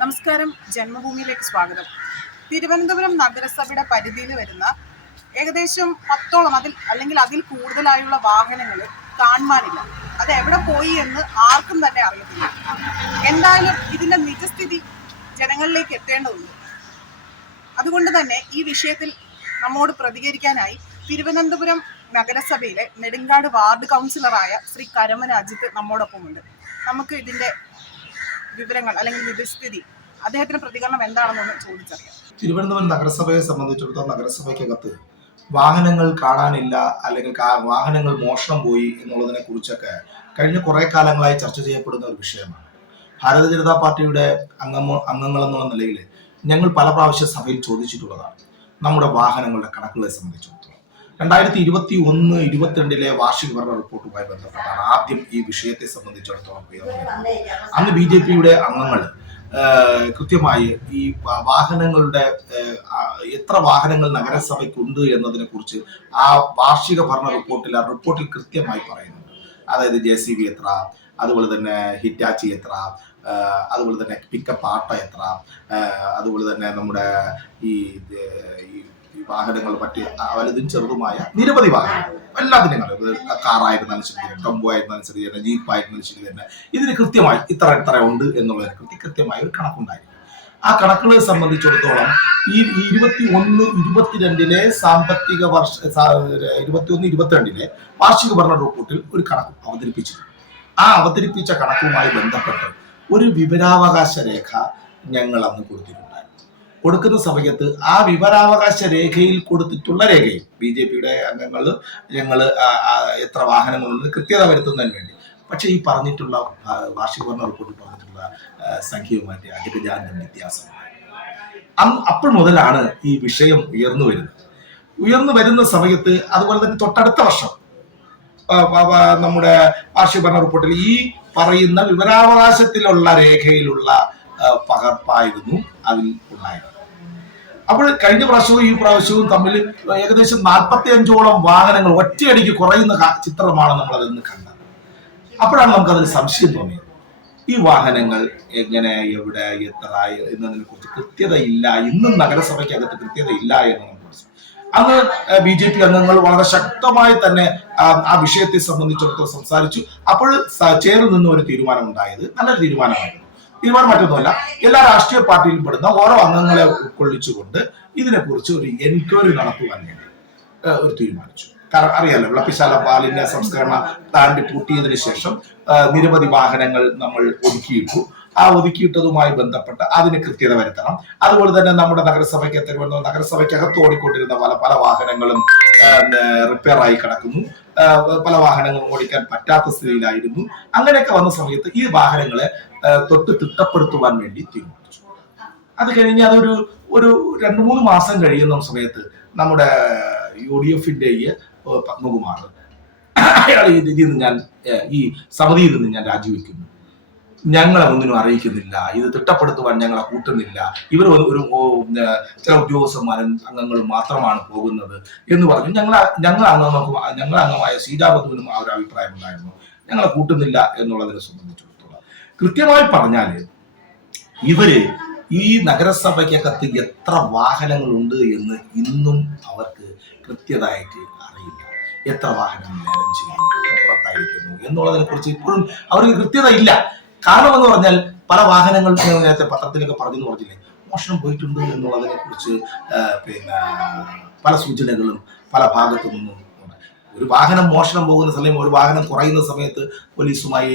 നമസ്കാരം. ജന്മഭൂമിയിലേക്ക് സ്വാഗതം. തിരുവനന്തപുരം നഗരസഭയുടെ പരിധിയിൽ വരുന്ന ഏകദേശം പത്തോളം അതിൽ അല്ലെങ്കിൽ അതിൽ കൂടുതലായുള്ള വാഹനങ്ങൾ കാണുവാനില്ല. അത് എവിടെ പോയി എന്ന് ആർക്കും തന്നെ അറിയത്തില്ല. എന്തായാലും ഇതിന്റെ നിജസ്ഥിതി ജനങ്ങളിലേക്ക് എത്തേണ്ടതുണ്ട്. അതുകൊണ്ട് തന്നെ ഈ വിഷയത്തിൽ നമ്മോട് പ്രതികരിക്കാനായി തിരുവനന്തപുരം നഗരസഭയിലെ നെടുങ്കാട് വാർഡ് കൗൺസിലറായ ശ്രീ അജിത്ത് നമ്മോടൊപ്പമുണ്ട്. നമുക്ക് ഇതിന്റെ വിവരങ്ങൾ അല്ലെങ്കിൽ നിജസ്ഥിതി അദ്ദേഹത്തിന്റെ പ്രതികരണം എന്താണെന്നൊന്ന് ചോദിച്ചറിയാം. തിരുവനന്തപുരം നഗരസഭയെ സംബന്ധിച്ചിടത്തോളം നഗരസഭയ്ക്കകത്ത് വാഹനങ്ങൾ കാണാനില്ല അല്ലെങ്കിൽ വാഹനങ്ങൾ മോഷണം പോയി എന്നുള്ളതിനെ കുറിച്ചൊക്കെ കഴിഞ്ഞ കുറെ കാലങ്ങളായി ചർച്ച ചെയ്യപ്പെടുന്ന ഒരു വിഷയമാണ്. ഭാരതീയ ജനതാ പാർട്ടിയുടെ അംഗമോ അംഗങ്ങൾ എന്നുള്ള നിലയിൽ ഞങ്ങൾ പല പ്രാവശ്യം സഭയിൽ ചോദിച്ചിട്ടുള്ളതാണ്. നമ്മുടെ വാഹനങ്ങളുടെ കണക്കുകളെ സംബന്ധിച്ചിടത്തോളം. രണ്ടായിരത്തി ഇരുപത്തി ഒന്ന് ഇരുപത്തിരണ്ടിലെ വാർഷിക ഭരണ റിപ്പോർട്ടുമായി ബന്ധപ്പെട്ടാണ് ആദ്യം ഈ വിഷയത്തെ സംബന്ധിച്ചിടത്തോളം അന്ന് ബി ജെ പിയുടെ അംഗങ്ങൾ കൃത്യമായി ഈ വാഹനങ്ങളുടെ എത്ര വാഹനങ്ങൾ നഗരസഭയ്ക്കുണ്ട് എന്നതിനെ കുറിച്ച് ആ വാർഷിക ഭരണ റിപ്പോർട്ടിൽ ആ റിപ്പോർട്ടിൽ കൃത്യമായി പറയുന്നുണ്ട് അതായത് ജെ സി ബി എത്ര അതുപോലെ തന്നെ ഹിറ്റാച്ചി എത്ര അതുപോലെ തന്നെ പിക്കപ്പ് ആട്ട എത്ര അതുപോലെ തന്നെ നമ്മുടെ ഈ വാഹനങ്ങൾ മറ്റ് ആ വലുതും ചെറുതുമായ നിരവധി വാഹനങ്ങൾ. എല്ലാത്തിനും കാറായിരുന്നാലും ശരി തന്നെ ടെമ്പോ ആയിരുന്നാലും ശരി തന്നെ ജീപ്പ് ആയിരുന്നാലും ശരി തന്നെ ഇതിന് കൃത്യമായി ഇത്ര ഇത്ര ഉണ്ട് എന്നുള്ളതിനെ കൃത്യ കൃത്യമായ ഒരു കണക്കുണ്ടായിരുന്നു ആ കണക്കുകളെ സംബന്ധിച്ചിടത്തോളം ഈ ഇരുപത്തി ഒന്ന് ഇരുപത്തിരണ്ടിലെ സാമ്പത്തിക വർഷ ഇരുപത്തി ഒന്ന് ഇരുപത്തിരണ്ടിലെ വാർഷിക ഭരണ റിപ്പോർട്ടിൽ ഒരു കണക്ക് അവതരിപ്പിച്ചിരുന്നു. ആ അവതരിപ്പിച്ച കണക്കുമായി ബന്ധപ്പെട്ട് ഒരു വിവരാവകാശ രേഖ ഞങ്ങൾ അന്ന് കൊടുത്തിട്ടുണ്ടായിരുന്നു കൊടുക്കുന്ന സമയത്ത് ആ വിവരാവകാശ രേഖയിൽ കൊടുത്തിട്ടുള്ള രേഖയും ബി ജെ പിയുടെ അംഗങ്ങൾ ഞങ്ങൾ എത്ര വാഹനങ്ങളുണ്ട് കൃത്യത വരുത്തുന്നതിന് വേണ്ടി. പക്ഷേ ഈ പറഞ്ഞിട്ടുള്ള വാർഷിക ഭരണ റിപ്പോർട്ടിൽ പറഞ്ഞിട്ടുള്ള സംഖ്യയുമായിട്ട് അജഗജാന്തം വ്യത്യാസം അപ്പോൾ മുതലാണ് ഈ വിഷയം ഉയർന്നു വരുന്നത്. ഉയർന്നു വരുന്ന സമയത്ത് അതുപോലെ തന്നെ തൊട്ടടുത്ത വർഷം നമ്മുടെ വാർഷിക ഭരണ റിപ്പോർട്ടിൽ ഈ പറയുന്ന വിവരാവകാശത്തിലുള്ള രേഖയിലുള്ള പകർപ്പായിരുന്നു അതിൽ ഉണ്ടായത്. അപ്പോൾ കഴിഞ്ഞ പ്രാവശ്യവും ഈ പ്രാവശ്യവും തമ്മിൽ ഏകദേശം നാൽപ്പത്തി അഞ്ചോളം വാഹനങ്ങൾ ഒറ്റയടിക്ക് കുറയുന്ന ചിത്രമാണ് നമ്മൾ അതിന്ന് കണ്ടത്. അപ്പോഴാണ് നമുക്ക് അതിൽ സംശയം തോന്നിയത്. ഈ വാഹനങ്ങൾ എങ്ങനെ എവിടെ എത്ര എന്നതിനെ കുറിച്ച് കൃത്യതയില്ല ഇന്നും നഗരസഭയ്ക്കകത്ത് കൃത്യതയില്ല എന്ന് നമ്മൾ അന്ന് ബി ജെ പി അംഗങ്ങൾ വളരെ ശക്തമായി തന്നെ ആ, വിഷയത്തെ സംബന്ധിച്ചിടത്തോളം സംസാരിച്ചു. അപ്പോൾ ചേർന്ന് നിന്ന് ഒരു തീരുമാനം ഉണ്ടായത് നല്ലൊരു തീരുമാനമായിരുന്നു. തീരുമാനം മറ്റൊന്നുമല്ല. എല്ലാ രാഷ്ട്രീയ പാർട്ടിയിലും പെടുന്ന ഓരോ അംഗങ്ങളെ ഉൾക്കൊള്ളിച്ചുകൊണ്ട് ഇതിനെക്കുറിച്ച് ഒരു എൻക്വയറി നടത്തുവാൻ വേണ്ടി ഒരു തീരുമാനിച്ചു. കാരണം അറിയാലോ വിളപ്പിശാല പാലിന്റെ സംസ്കരണ താണ്ടി പൂട്ടിയതിനു ശേഷം നിരവധി വാഹനങ്ങൾ നമ്മൾ ഒതുക്കിയിട്ടു. ആ ഒതുക്കിയിട്ടതുമായി ബന്ധപ്പെട്ട് അതിന് കൃത്യത വരുത്തണം. അതുപോലെ തന്നെ നമ്മുടെ നഗരസഭയ്ക്ക് തിരുവനന്തപുരം നഗരസഭയ്ക്കകത്ത് ഓടിക്കൊണ്ടിരുന്ന പല പല വാഹനങ്ങളും റിപ്പയർ ആയി കിടക്കുന്നു. പല വാഹനങ്ങളും ഓടിക്കാൻ പറ്റാത്ത സ്ഥിതിയിലായിരുന്നു. അങ്ങനെയൊക്കെ വന്ന സമയത്ത് ഈ വാഹനങ്ങളെ തൊട്ട് തിട്ടപ്പെടുത്തുവാൻ വേണ്ടി തീരുമാനിച്ചു. അത് കഴിഞ്ഞ് അതൊരു ഒരു രണ്ട് മൂന്ന് മാസം കഴിയുന്ന സമയത്ത് നമ്മുടെ യു ഡി എഫിന്റെ ഈ പത്മകുമാർ അയാൾ ഇതിൽ നിന്ന് ഞാൻ ഈ സമിതിയിൽ നിന്ന് ഞാൻ രാജിവെക്കുന്നു. ഞങ്ങളെ ഒന്നിനും അറിയിക്കുന്നില്ല. ഇത് തിട്ടപ്പെടുത്തുവാൻ ഞങ്ങളെ കൂട്ടുന്നില്ല. ഇവർ ഒരു ചില ഉദ്യോഗസ്ഥന്മാരും അംഗങ്ങളും മാത്രമാണ് പോകുന്നത് എന്ന് പറഞ്ഞു. ഞങ്ങൾ ഞങ്ങൾ അംഗങ്ങൾക്ക് ഞങ്ങൾ അംഗമായ സീതാബന്ധുവിനും ആ ഒരു അഭിപ്രായം ഉണ്ടായിരുന്നു. ഞങ്ങളെ കൂട്ടുന്നില്ല എന്നുള്ളതിനെ സംബന്ധിച്ചിടത്തോളം. കൃത്യമായി പറഞ്ഞാൽ ഇവർ ഈ നഗരസഭയ്ക്കകത്ത് എത്ര വാഹനങ്ങളുണ്ട് എന്ന് ഇന്നും അവർക്ക് കൃത്യതായിട്ട് അറിയില്ല. എത്ര വാഹനങ്ങൾ ചെയ്യുന്നു പുറത്തായിരിക്കുന്നു എന്നുള്ളതിനെ കുറിച്ച് ഇപ്പോഴും അവർക്ക് കൃത്യത ഇല്ല. കാരണം എന്ന് പറഞ്ഞാൽ പല വാഹനങ്ങൾ നേരത്തെ പത്രത്തിലൊക്കെ പറഞ്ഞു പറഞ്ഞില്ലേ? മോഷണം പോയിട്ടുണ്ട് എന്നുള്ളതിനെ കുറിച്ച് പിന്നെ പല സൂചനകളും പല ഭാഗത്തു നിന്നും ഒരു വാഹനം മോഷണം പോകുന്ന സമയം ഒരു വാഹനം കുറയുന്ന സമയത്ത് പോലീസുമായി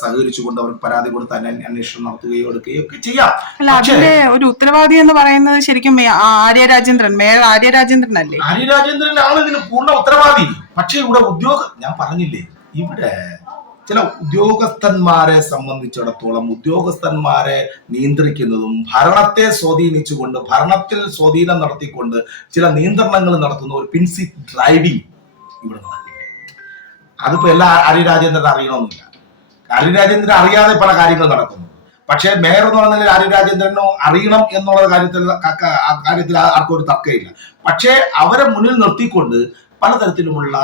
സഹകരിച്ചുകൊണ്ട് അവർക്ക് പരാതി കൊടുത്ത് അന്വേഷണം നടത്തുകയോ എടുക്കുകയോ ഒക്കെ ചെയ്യാം. അല്ല അതിന്റെ ഒരു ഉത്തരവാദി എന്ന് പറയുന്നത് ശരിക്കും ആര്യ രാജേന്ദ്രൻ. മേയർ ആര്യ രാജേന്ദ്രൻ അല്ലേ ആര്യ രാജേന്ദ്രൻ ആണ് ഇതിന് പൂർണ ഉത്തരവാദി. പക്ഷേ ഇവിടെ ഉദ്യോഗം ഞാൻ പറഞ്ഞില്ലേ ഇവിടെ ചില ഉദ്യോഗസ്ഥന്മാരെ സംബന്ധിച്ചിടത്തോളം ഉദ്യോഗസ്ഥന്മാരെ നിയന്ത്രിക്കുന്നതും ഭരണത്തെ സ്വാധീനിച്ചുകൊണ്ട് ഭരണത്തിൽ സ്വാധീനം നടത്തിക്കൊണ്ട് ചില നിയന്ത്രണങ്ങൾ നടത്തുന്ന ഒരു പിൻസി ഡ്രൈവിംഗ് ഇവിടെ നടക്കുന്നു അതിപ്പോ എല്ലാ അരി രാജേന്ദ്രൻ അറിയണമെന്നില്ല. അരി രാജേന്ദ്രൻ അറിയാതെ പല കാര്യങ്ങൾ നടക്കുന്നു പക്ഷേ മേയർ എന്ന് പറഞ്ഞാൽ അരി രാജേന്ദ്രനോ അറിയണം എന്നുള്ള കാര്യത്തിൽ കാര്യത്തിൽ ആർക്കും ഒരു തർക്കമില്ല. പക്ഷേ അവരെ മുന്നിൽ നിർത്തിക്കൊണ്ട് പലതരത്തിലുമുള്ള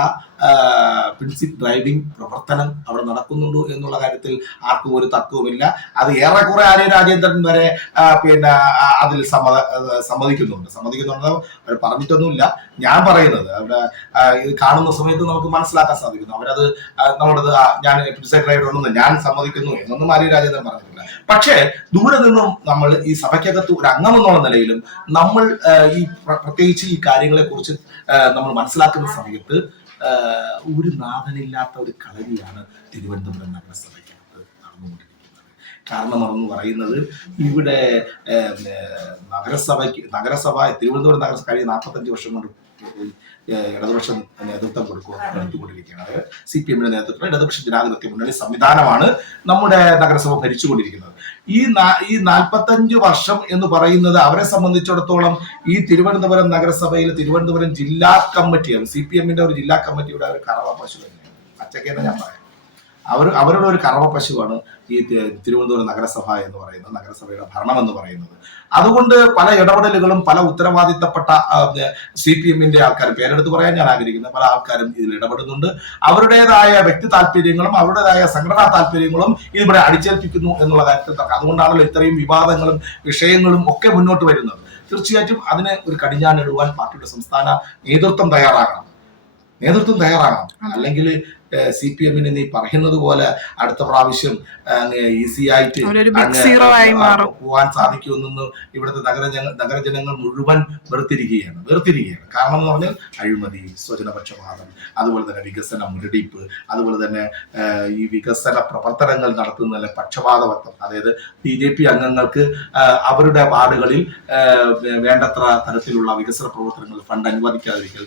പ്രിൻസിപ്പ് ഡ്രൈവിംഗ് പ്രവർത്തനം അവിടെ നടക്കുന്നുണ്ടോ എന്നുള്ള കാര്യത്തിൽ ആർക്കും ഒരു തർക്കവുമില്ല. അത് ഏറെക്കുറെ ആര്യ രാജേന്ദ്രൻ വരെ പിന്നെ അതിൽ സമ്മത സമ്മതിക്കുന്നുണ്ട്. സമ്മതിക്കുന്നുണ്ട്. അവർ പറഞ്ഞിട്ടൊന്നുമില്ല. ഞാൻ പറയുന്നത് അവിടെ ഇത് കാണുന്ന സമയത്ത് നമുക്ക് മനസ്സിലാക്കാൻ സാധിക്കുന്നു. അവരത് നമ്മളത് ഞാൻ പ്രിൻസിപ്പ് ഡ്രൈവർ ഉണ്ടെന്ന് ഞാൻ സമ്മതിക്കുന്നു എന്നൊന്നും ആര്യ രാജേന്ദ്രൻ പറഞ്ഞിട്ടില്ല. പക്ഷേ ദൂരെ നിന്നും നമ്മൾ ഈ സഭയ്ക്കകത്ത് ഒരു അംഗം എന്നുള്ള നിലയിലും നമ്മൾ ഈ പ്രത്യേകിച്ച് ഈ കാര്യങ്ങളെ കുറിച്ച് നമ്മൾ മനസ്സിലാക്കുന്ന സമയത്ത് ഒരു നാഥനില്ലാത്ത ഒരു കളരിയാണ് തിരുവനന്തപുരം നഗരസഭയ്ക്കകത്ത് നടന്നുകൊണ്ടിരിക്കുന്നത്. കാരണം എന്ന് പറയുന്നത് ഇവിടെ നഗരസഭയ്ക്ക് നഗരസഭ തിരുവനന്തപുരം നഗരസഭ കഴിഞ്ഞ നാൽപ്പത്തഞ്ച് വർഷം കൊണ്ട് ഇടതുപക്ഷം നേതൃത്വം കൊടുക്കുക എടുത്തുകൊണ്ടിരിക്കുകയാണ് അതായത് സി പി എമ്മിന്റെ നേതൃത്വത്തിൽ ഇടതുപക്ഷ ജനാധിപത്യ മുന്നണി സംവിധാനമാണ് നമ്മുടെ നഗരസഭ ഭരിച്ചുകൊണ്ടിരിക്കുന്നത്. ഈ ഈ നാൽപ്പത്തഞ്ച് വർഷം എന്ന് പറയുന്നത് അവരെ സംബന്ധിച്ചിടത്തോളം ഈ തിരുവനന്തപുരം നഗരസഭയിൽ തിരുവനന്തപുരം ജില്ലാ കമ്മിറ്റിയാണ് സി പി എമ്മിന്റെ ഒരു ജില്ലാ കമ്മിറ്റിയുടെ ഒരു കറവ പശു തന്നെയാണ്. അച്ചക്കേന്ന് ഞാൻ പറയാം. അവർ അവരുടെ ഒരു കറവ പശുവാണ് ഈ തിരുവനന്തപുരം നഗരസഭ എന്ന് പറയുന്നത് നഗരസഭയുടെ ഭരണം എന്ന് പറയുന്നത്. അതുകൊണ്ട് പല ഇടപെടലുകളും പല ഉത്തരവാദിത്തപ്പെട്ട സി പി എമ്മിന്റെ ആൾക്കാർ പേരെടുത്ത് പറയാൻ ഞാൻ ആഗ്രഹിക്കുന്ന പല ആൾക്കാരും ഇതിൽ ഇടപെടുന്നുണ്ട്. അവരുടേതായ വ്യക്തി താല്പര്യങ്ങളും അവരുടേതായ സംഘടനാ താല്പര്യങ്ങളും ഇതിവിടെ അടിച്ചേൽപ്പിക്കുന്നു എന്നുള്ള കാര്യത്തിൽ തർക്കം അതുകൊണ്ടാണല്ലോ ഇത്രയും വിവാദങ്ങളും വിഷയങ്ങളും ഒക്കെ മുന്നോട്ട് വരുന്നത്. തീർച്ചയായിട്ടും അതിന് ഒരു കടിഞ്ഞാൻ കടിഞ്ഞാണിടുവാൻ പാർട്ടിയുടെ സംസ്ഥാന നേതൃത്വം തയ്യാറാകണം. നേതൃത്വം തയ്യാറാകണം. അല്ലെങ്കിൽ സി പി എമ്മിന് നീ പറയുന്നത് പോലെ അടുത്ത പ്രാവശ്യം ഈസി ആയിട്ട് പോകാൻ സാധിക്കുമെന്നൊന്നും ഇവിടുത്തെ നഗര നഗരജനങ്ങൾ മുഴുവൻ വെറുത്തിരിക്കുകയാണ്. വെറുത്തിരിക്കുകയാണ്. കാരണം എന്ന് പറഞ്ഞാൽ അഴിമതി സ്വജനപക്ഷപാതം അതുപോലെ തന്നെ വികസന മുരടിപ്പ് അതുപോലെ തന്നെ ഈ വികസന പ്രവർത്തനങ്ങൾ നടത്തുന്നതിലെ പക്ഷപാതവത്വം. അതായത് ബി ജെ പി അംഗങ്ങൾക്ക് അവരുടെ വാർഡുകളിൽ വേണ്ടത്ര തരത്തിലുള്ള വികസന പ്രവർത്തനങ്ങൾ ഫണ്ട് അനുവദിക്കാതിരിക്കൽ.